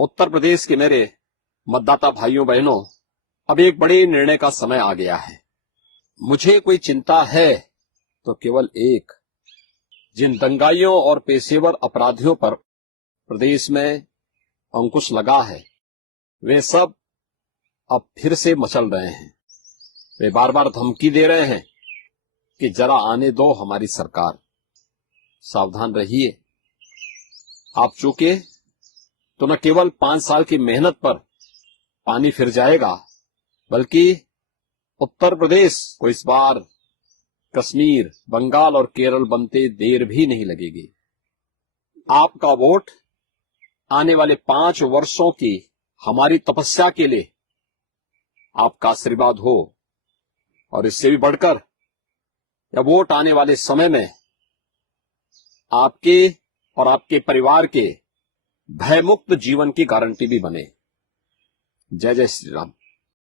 उत्तर प्रदेश के मेरे मतदाता भाइयों बहनों, अब एक बड़े निर्णय का समय आ गया है। मुझे कोई चिंता है तो केवल एक, जिन दंगाइयों और पेशेवर अपराधियों पर प्रदेश में अंकुश लगा है, वे सब अब फिर से मचल रहे हैं। वे बार बार धमकी दे रहे हैं कि जरा आने दो हमारी सरकार। सावधान रहिए, आप चूके तो न केवल 5 साल की मेहनत पर पानी फिर जाएगा, बल्कि उत्तर प्रदेश को इस बार कश्मीर, बंगाल और केरल बनते देर भी नहीं लगेगी। आपका वोट आने वाले 5 वर्षों की हमारी तपस्या के लिए आपका आशीर्वाद हो, और इससे भी बढ़कर यह वोट आने वाले समय में आपके और आपके परिवार के भयमुक्त जीवन की गारंटी भी बने। जय जय श्री राम।